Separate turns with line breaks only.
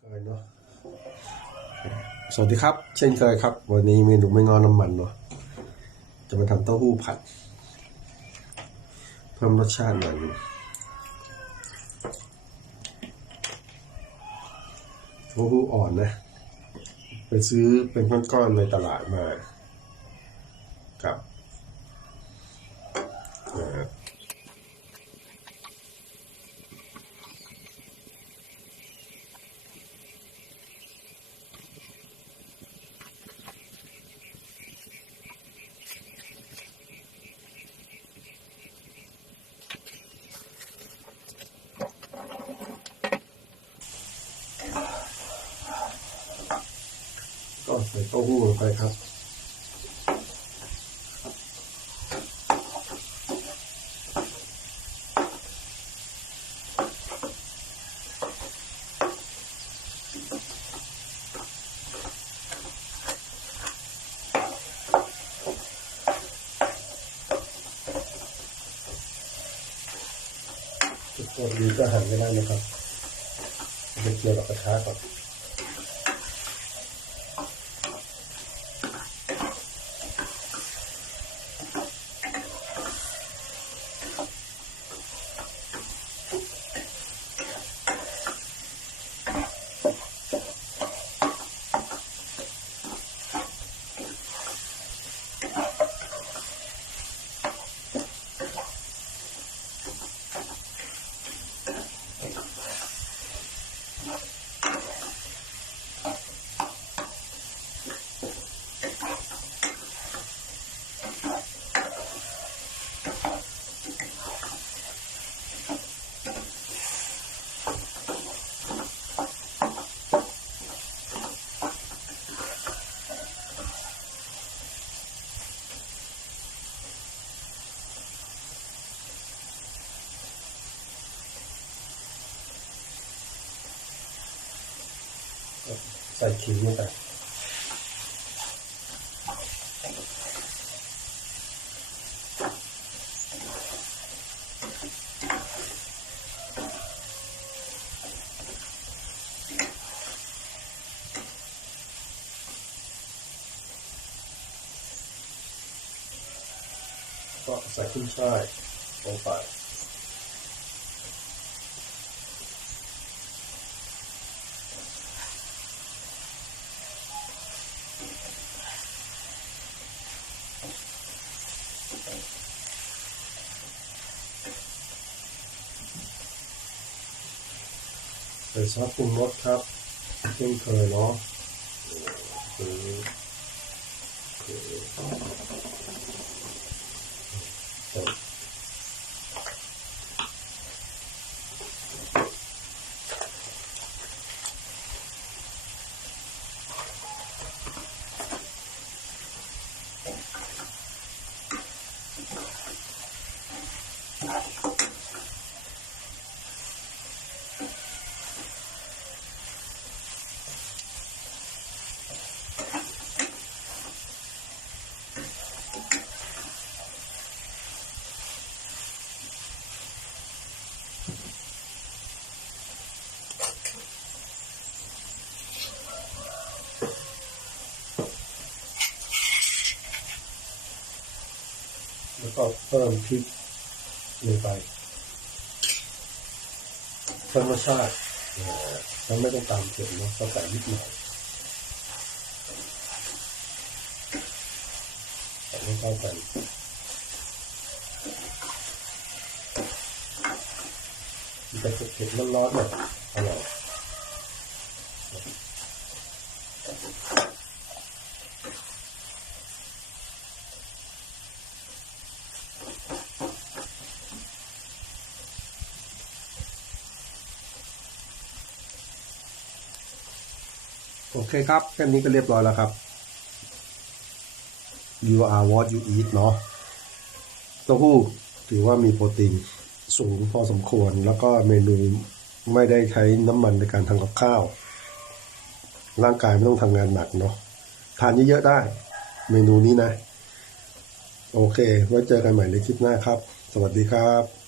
เคยเนาะสวัสดีครับ เช่นเคยครับ วันนี้เมนูไม่งอน้ำมันเนาะจะมาทำเต้าหู้ผัด เพิ่มรสชาติหน่อยนึงเต้าหู้อ่อนนะ ไปซื้อเป็นก้อนๆในตลาดมา กับเอ่อ ก็ใส่เต้าหู้ลงไปครับดตัวดีก็หันไม่ได้นะครับจะเกี่ยวกับกระทะก่อน ใส่ขิงลงไปก็ใส่ขึ้นช่ายลงไป ใส่ซอสปรุงรสครับเช่นเคยเนาะคือ แล้วก็เพิ่มพริกลงไปเพิ่มชาติเอ่อแล้วไม่ต้องตามเผ็ดเนาะก็ใส่นิดหน่อยใส่ให้เข้ากันมันจะเผ็ดๆร้อนๆหน่อยอร่อย โอเคครับแค่นี้ก็เรียบร้อยแล้วครับ you are what you eat เนาะเต้าหู้ถือว่ามีโปรตีนสูงพอสมควร แล้วก็เมนูไม่ได้ใช้น้ำมันในการทำกับข้าว ร่างกายไม่ต้องทำงานหนักเนาะทานเยอะๆได้ เมนูนี้นะ โอเค ไว้เจอกันใหม่ในคลิปหน้าครับ สวัสดีครับ